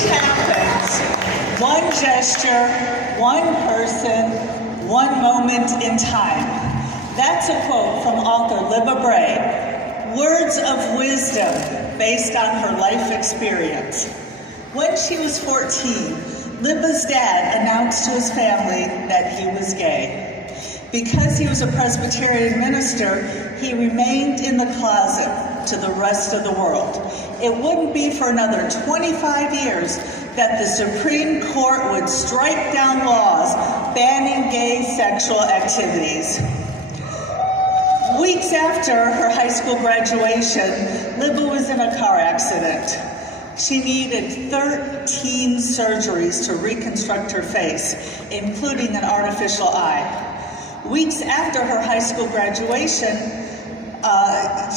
change happens. One gesture, one person, one moment in time. That's a quote from author Libba Bray. Words of wisdom based on her life experience. When she was 14, Libba's dad announced to his family that he was gay. Because he was a Presbyterian minister, he remained in the closet to the rest of the world. It wouldn't be for another 25 years that the Supreme Court would strike down laws banning gay sexual activities. Weeks after her high school graduation, Libba was in a car accident. She needed 13 surgeries to reconstruct her face, including an artificial eye. Weeks after her high school graduation,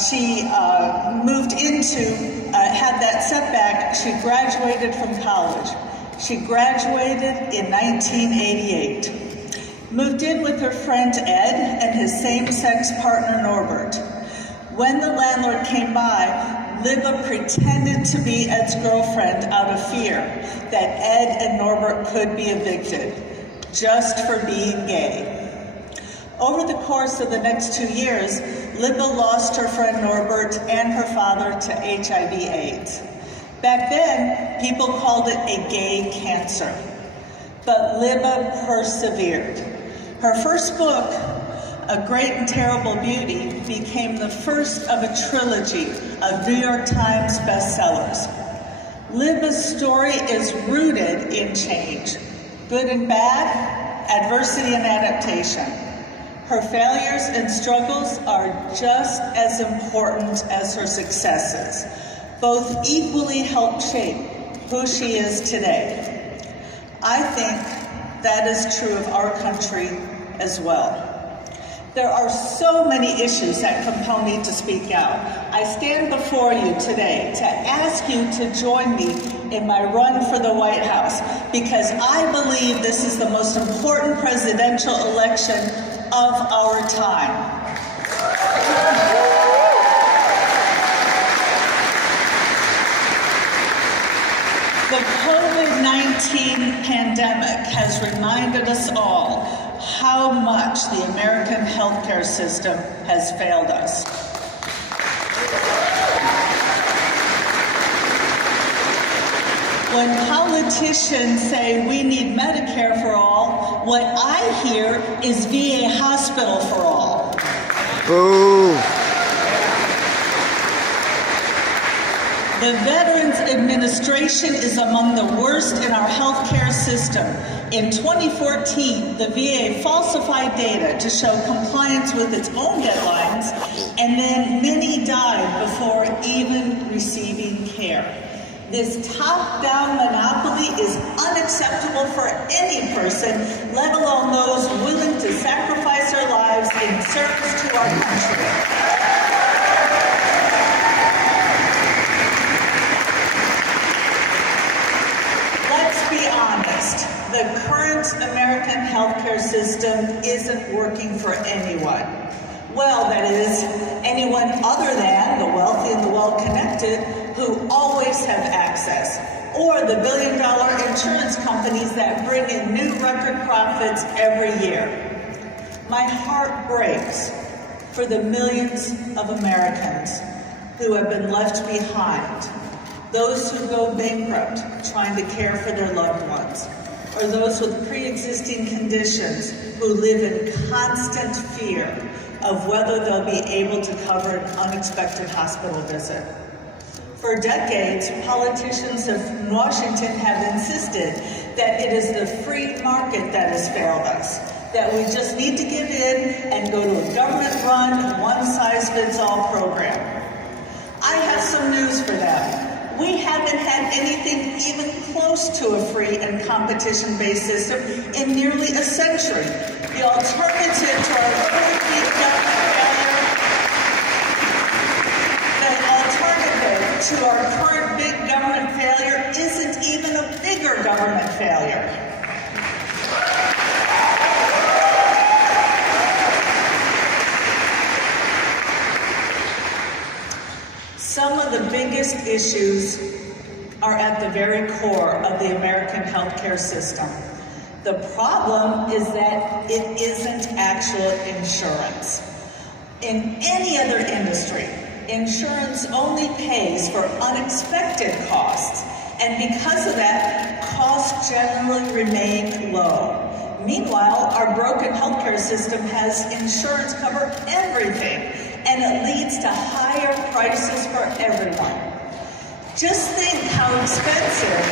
she had that setback. She graduated from college. She graduated in 1988. Moved in with her friend Ed and his same-sex partner Norbert. When the landlord came by, Libba pretended to be Ed's girlfriend out of fear that Ed and Norbert could be evicted, just for being gay. Over the course of the next 2 years, Libba lost her friend Norbert and her father to HIV/AIDS. Back then, people called it a gay cancer. But Libba persevered. Her first book, A Great and Terrible Beauty, became the first of a trilogy of New York Times bestsellers. Libba's story is rooted in change, good and bad, adversity and adaptation. Her failures and struggles are just as important as her successes. Both equally help shape who she is today. I think that is true of our country as well. There are so many issues that compel me to speak out. I stand before you today to ask you to join me in my run for the White House because I believe this is the most important presidential election of our time. The COVID-19 pandemic has reminded us all how much the American healthcare system has failed us. When politicians say we need Medicare for all, what I hear is VA hospital for all. Boo! The Veterans Administration is among the worst in our healthcare system. In 2014, the VA falsified data to show compliance with its own deadlines, and then many died before even receiving care. This top-down monopoly is unacceptable for any person, let alone those willing to sacrifice their lives in service to our country. Let's be honest, the current American healthcare system isn't working for anyone. Well, that is, anyone other than the wealthy and the well-connected who always have access, or the billion-dollar insurance companies that bring in new record profits every year. My heart breaks for the millions of Americans who have been left behind, those who go bankrupt trying to care for their loved ones, or those with pre-existing conditions who live in constant fear of whether they'll be able to cover an unexpected hospital visit. For decades, politicians in Washington have insisted that it is the free market that has failed us, that we just need to give in and go to a government-run, one-size-fits-all program. I have some news for them. We haven't had anything even close to a free and competition-based system in nearly a century. The alternative to our early big government failure, to our current big government failure isn't even a bigger government failure. Some of the biggest issues are at the very core of the American healthcare system. The problem is that it isn't actual insurance. In any other industry, insurance only pays for unexpected costs, and because of that, costs generally remain low. Meanwhile, our broken healthcare system has insurance cover everything, and it leads to higher prices for everyone. Just think how expensive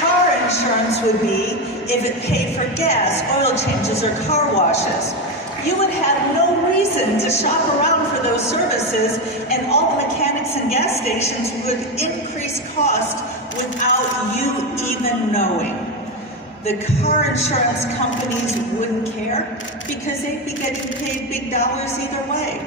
car insurance would be if it paid for gas, oil changes, or car washes. You would have no reason to shop around for those services, and all the mechanics and gas stations would increase cost without you even knowing. The car insurance companies wouldn't care because they'd be getting paid big dollars either way.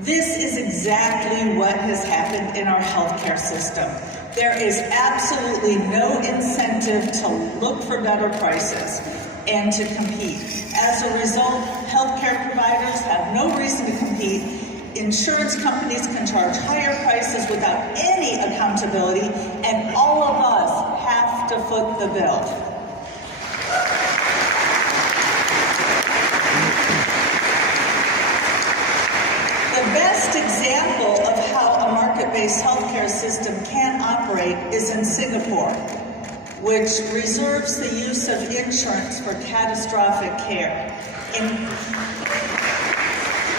This is exactly what has happened in our healthcare system. There is absolutely no incentive to look for better prices and to compete. As a result, healthcare providers have no reason to compete. Insurance companies can charge higher prices without any accountability, and all of us have to foot the bill. The best example of how a market-based healthcare system can operate is in Singapore, which reserves the use of insurance for catastrophic care. In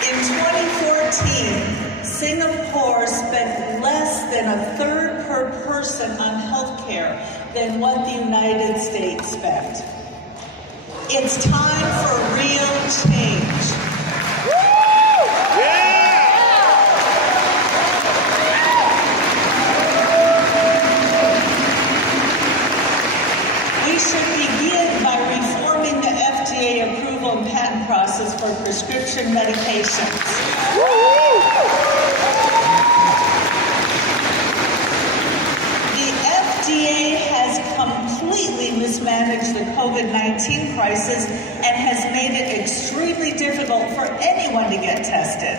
2014, Singapore spent less than a third per person on health care than what the United States spent. It's time for real change. We should begin by reforming the FDA approval and patent process for prescription medications. The FDA has completely mismanaged the COVID-19 crisis and has made it extremely difficult for anyone to get tested.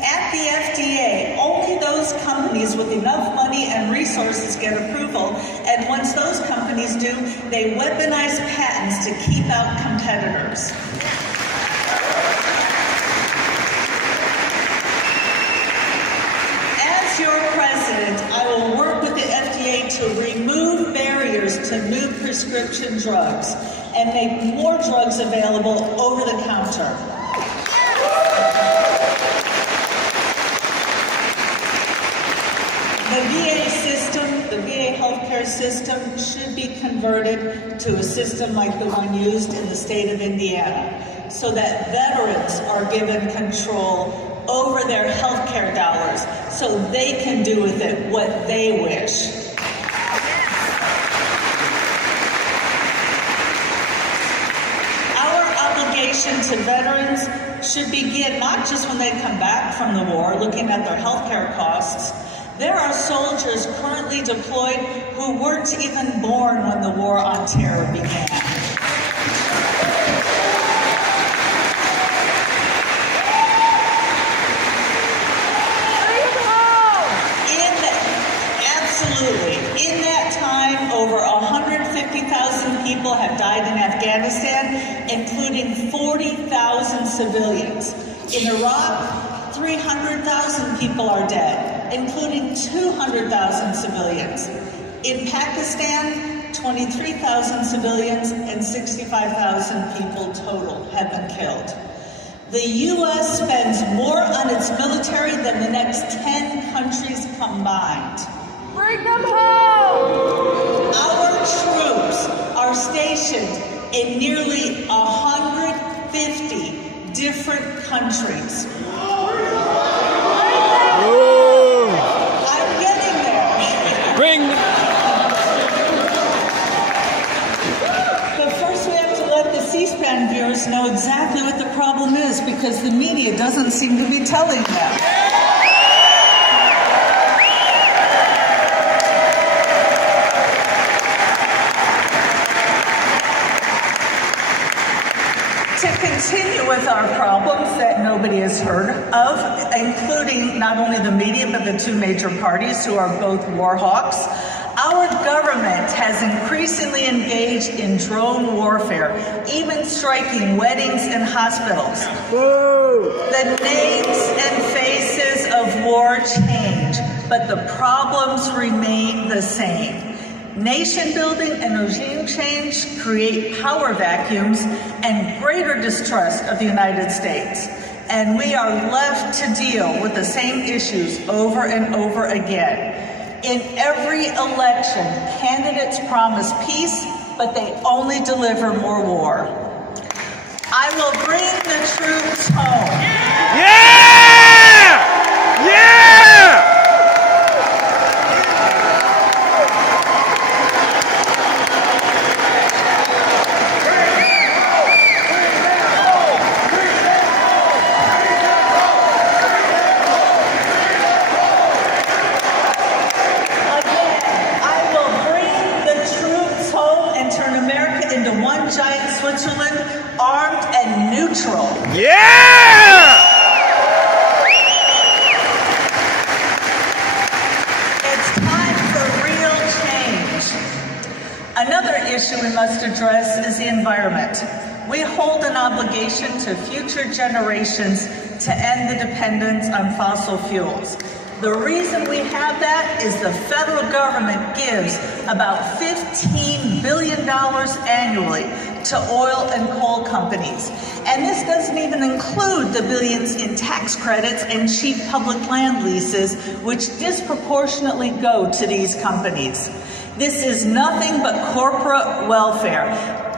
At the FDA, only those companies with enough money and resources get approval, and once those companies do, they weaponize patents to keep out competitors. As your president, I will work with the FDA to remove barriers to new prescription drugs and make more drugs available over the counter. The VA healthcare system should be converted to a system like the one used in the state of Indiana, so that veterans are given control over their healthcare dollars so they can do with it what they wish. Our obligation to veterans should begin not just when they come back from the war, looking at their healthcare costs. There are soldiers currently deployed who weren't even born when the war on terror began. In that time, over 150,000 people have died in Afghanistan, including 40,000 civilians. In Iraq, 300,000 people are dead, including 200,000 civilians. In Pakistan, 23,000 civilians and 65,000 people total have been killed. The U.S. spends more on its military than the next 10 countries combined. Bring them home! Our troops are stationed in nearly 150 different countries. Ooh. I'm getting there. Bring. But first we have to let the C-SPAN viewers know exactly what the problem is, because the media doesn't seem to be telling them. To continue with our problems that nobody has heard of, including not only the media, but the two major parties who are both war hawks. Our government has increasingly engaged in drone warfare, even striking weddings and hospitals. The names and faces of war change, but the problems remain the same. Nation building and regime change create power vacuums and greater distrust of the United States. And we are left to deal with the same issues over and over again. In every election, candidates promise peace, but they only deliver more war. I will bring the troops home. Yeah! Yeah! One giant Switzerland, armed and neutral. Yeah! It's time for real change. Another issue we must address is the environment. We hold an obligation to future generations to end the dependence on fossil fuels. The reason we have that is the federal government gives about $15 billion annually to oil and coal companies. And this doesn't even include the billions in tax credits and cheap public land leases, which disproportionately go to these companies. This is nothing but corporate welfare,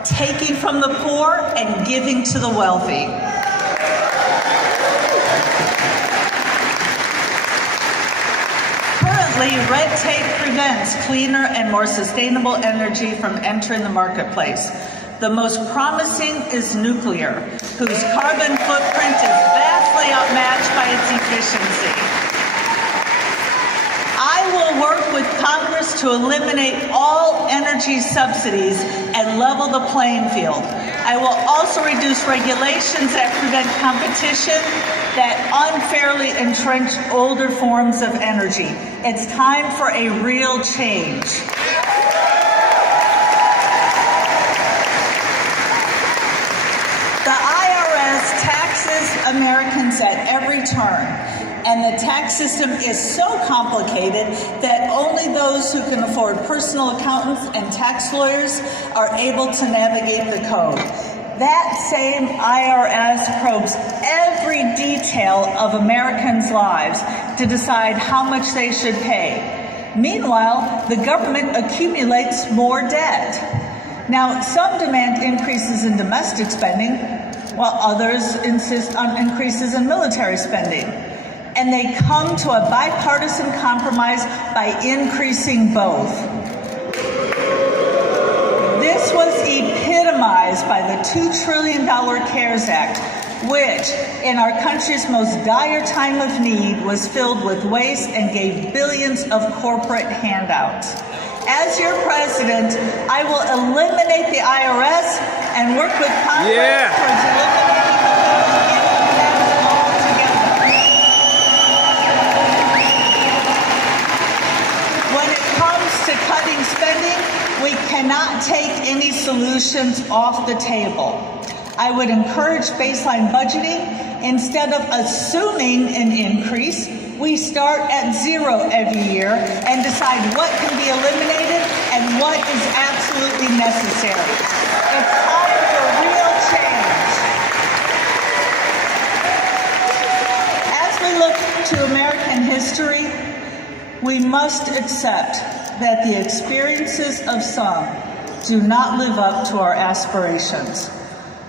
taking from the poor and giving to the wealthy. Red tape prevents cleaner and more sustainable energy from entering the marketplace. The most promising is nuclear, whose carbon footprint is vastly outmatched by its efficiency. I will work with Congress to eliminate all energy subsidies and level the playing field. I will also reduce regulations that prevent competition that unfairly entrench older forms of energy. It's time for a real change. The IRS taxes Americans at every turn, and the tax system is so complicated that only those who can afford personal accountants and tax lawyers are able to navigate the code. That same IRS probes every detail of Americans' lives to decide how much they should pay. Meanwhile, the government accumulates more debt. Now, some demand increases in domestic spending, while others insist on increases in military spending. And they come to a bipartisan compromise by increasing both. This was epitomized by the $2 trillion CARES Act, which, in our country's most dire time of need, was filled with waste and gave billions of corporate handouts. As your president, I will eliminate the IRS and work with Congress towards eliminating the federal income tax altogether. When it comes to cutting spending, we cannot take any solutions off the table. I would encourage baseline budgeting. Instead of assuming an increase, we start at zero every year and decide what can be eliminated and what is absolutely necessary. It's time for real change. As we look to American history, we must accept that the experiences of some do not live up to our aspirations.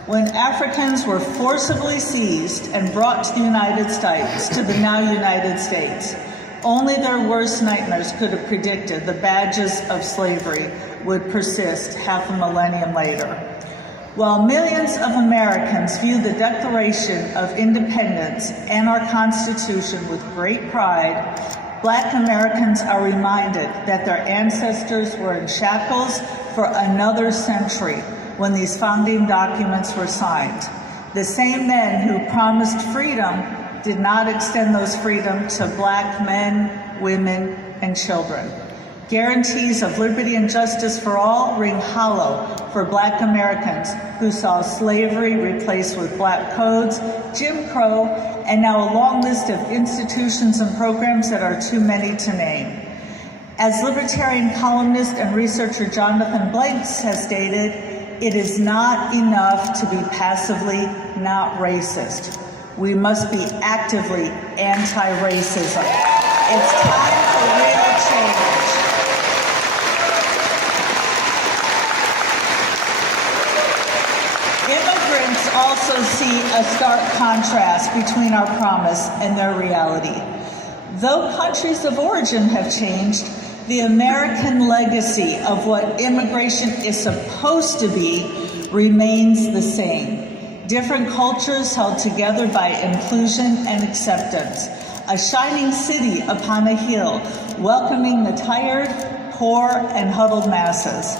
When Africans were forcibly seized and brought to the United States, to the now United States, only their worst nightmares could have predicted the badges of slavery would persist half a millennium later. While millions of Americans view the Declaration of Independence and our Constitution with great pride, Black Americans are reminded that their ancestors were in shackles for another century when these founding documents were signed. The same men who promised freedom did not extend those freedoms to Black men, women, and children. Guarantees of liberty and justice for all ring hollow for Black Americans who saw slavery replaced with Black codes, Jim Crow, and now a long list of institutions and programs that are too many to name. As libertarian columnist and researcher Jonathan Blanks has stated, it is not enough to be passively not racist. We must be actively anti-racism. It's time for real change. Immigrants also see a stark contrast between our promise and their reality. Though countries of origin have changed, the American legacy of what immigration is supposed to be remains the same. Different cultures held together by inclusion and acceptance. A shining city upon a hill, welcoming the tired, poor, and huddled masses.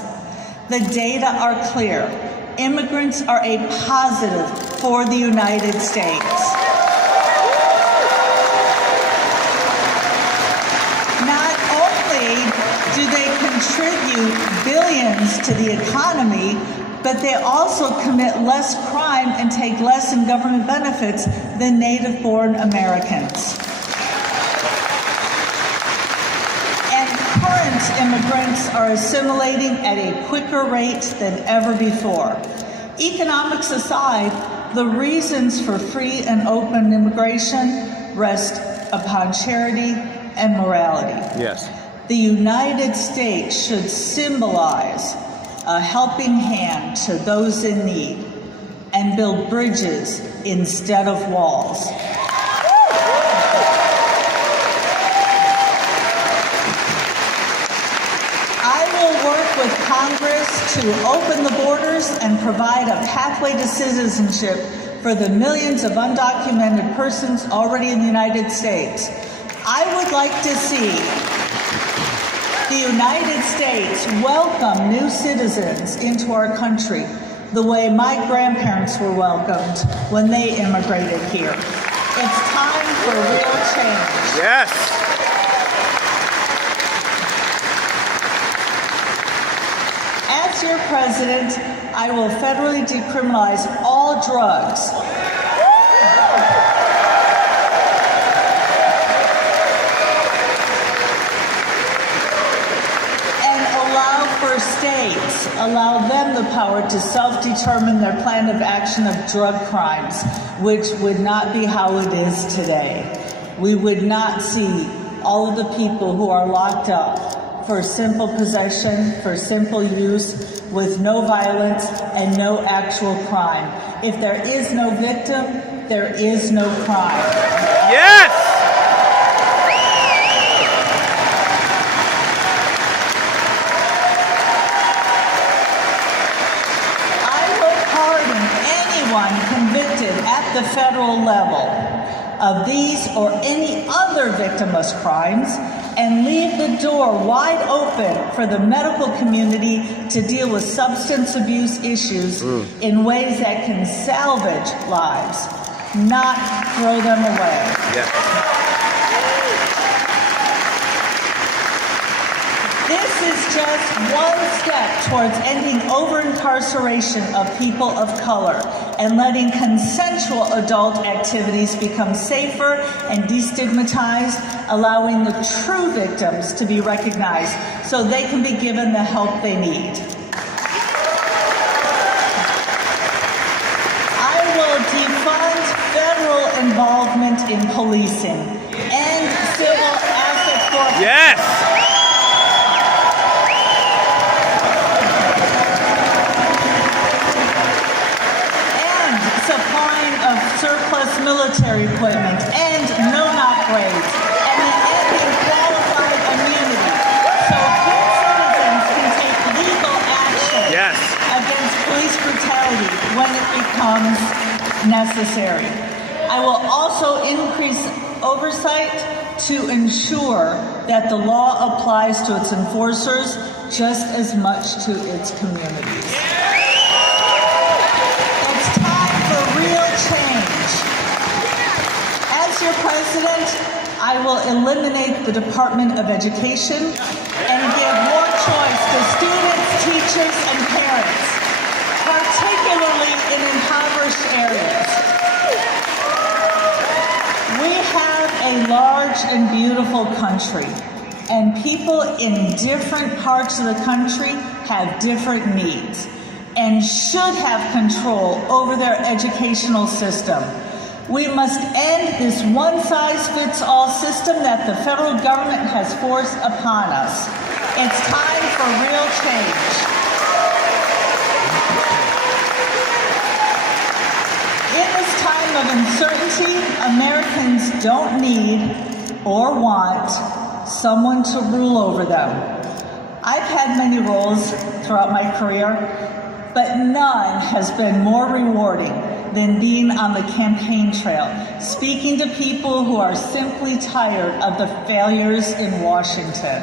The data are clear. Immigrants are a positive for the United States. Not only do they contribute billions to the economy, but they also commit less crime and take less in government benefits than native-born Americans. And current immigrants are assimilating at a quicker rate than ever before. Economics aside, the reasons for free and open immigration rest upon charity and morality. Yes. The United States should symbolize a helping hand to those in need and build bridges instead of walls. I will work with Congress to open the borders and provide a pathway to citizenship for the millions of undocumented persons already in the United States. I would like to see the United States welcome new citizens into our country the way my grandparents were welcomed when they immigrated here. It's time for real change. Yes. As your president, I will federally decriminalize all drugs. States, allow them the power to self-determine their plan of action of drug crimes, which would not be how it is today. We would not see all of the people who are locked up for simple possession, for simple use, with no violence and no actual crime. If there is no victim, there is no crime. Yes! Convicted at the federal level of these or any other victimless crimes and leave the door wide open for the medical community to deal with substance abuse issues in ways that can salvage lives, not throw them away. Yeah. This is just one step towards ending over-incarceration of people of color and letting consensual adult activities become safer and destigmatized, allowing the true victims to be recognized so they can be given the help they need. I will defund federal involvement in policing and civil asset forfeiture. Yes! Supplying of surplus military equipment and no-knock raids, and the ending qualified immunity so good citizens can take legal action against police brutality when it becomes necessary. I will also increase oversight to ensure that the law applies to its enforcers just as much to its communities. It's time for real change. As your president, I will eliminate the Department of Education and give more choice to students, teachers, and parents, particularly in impoverished areas. We have a large and beautiful country, and people in different parts of the country have different needs and should have control over their educational system. We must end this one-size-fits-all system that the federal government has forced upon us. It's time for real change. In this time of uncertainty, Americans don't need or want someone to rule over them. I've had many roles throughout my career, but none has been more rewarding than being on the campaign trail, speaking to people who are simply tired of the failures in Washington.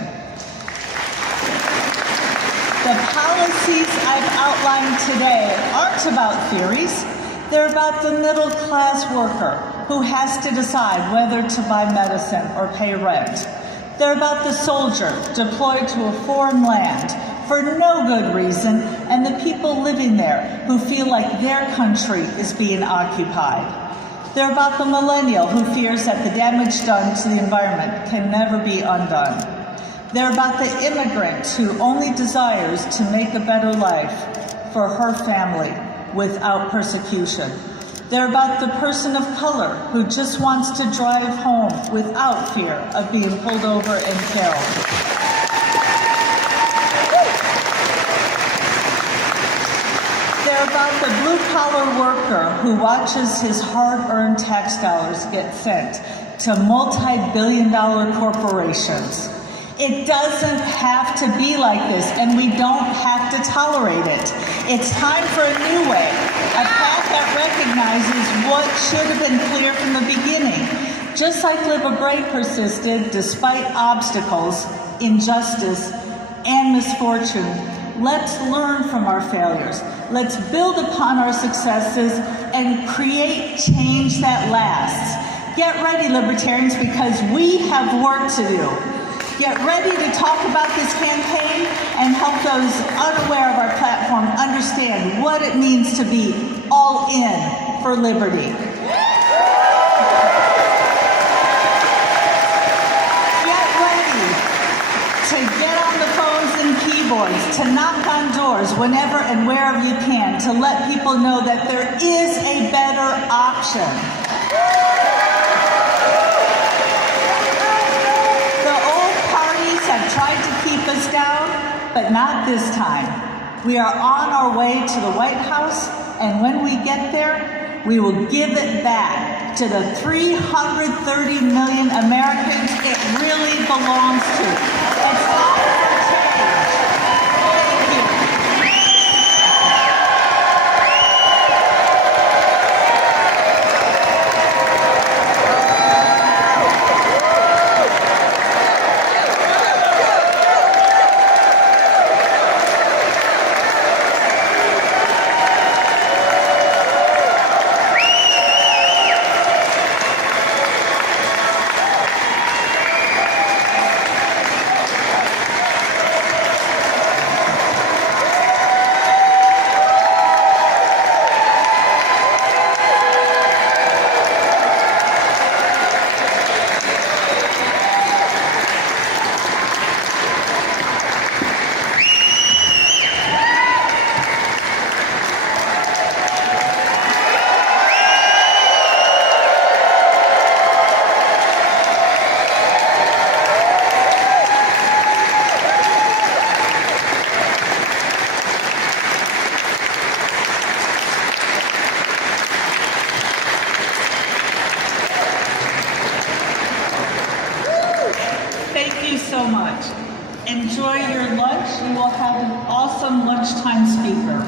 The policies I've outlined today aren't about theories. They're about the middle-class worker who has to decide whether to buy medicine or pay rent. They're about the soldier deployed to a foreign land for no good reason, and the people living there who feel like their country is being occupied. They're about the millennial who fears that the damage done to the environment can never be undone. They're about the immigrant who only desires to make a better life for her family without persecution. They're about the person of color who just wants to drive home without fear of being pulled over and killed. They're about the blue-collar worker who watches his hard-earned tax dollars get sent to multi-billion-dollar corporations. It doesn't have to be like this, and we don't have to tolerate it. It's time for a new way, a path that recognizes what should have been clear from the beginning. Just like Libertarian persisted despite obstacles, injustice, and misfortune, let's learn from our failures. Let's build upon our successes and create change that lasts. Get ready, Libertarians, because we have work to do. Get ready to talk about this campaign and help those unaware of our platform understand what it means to be all in for liberty. Get ready to get on the phones and keyboards, to knock on doors whenever and wherever you can, to let people know that there is a better option. Have tried to keep us down, but not this time. We are on our way to the White House, and when we get there, we will give it back to the 330 million Americans it really belongs to. It's time for change. Thank you. Thank you so much. Enjoy your lunch. You will have an awesome lunchtime speaker.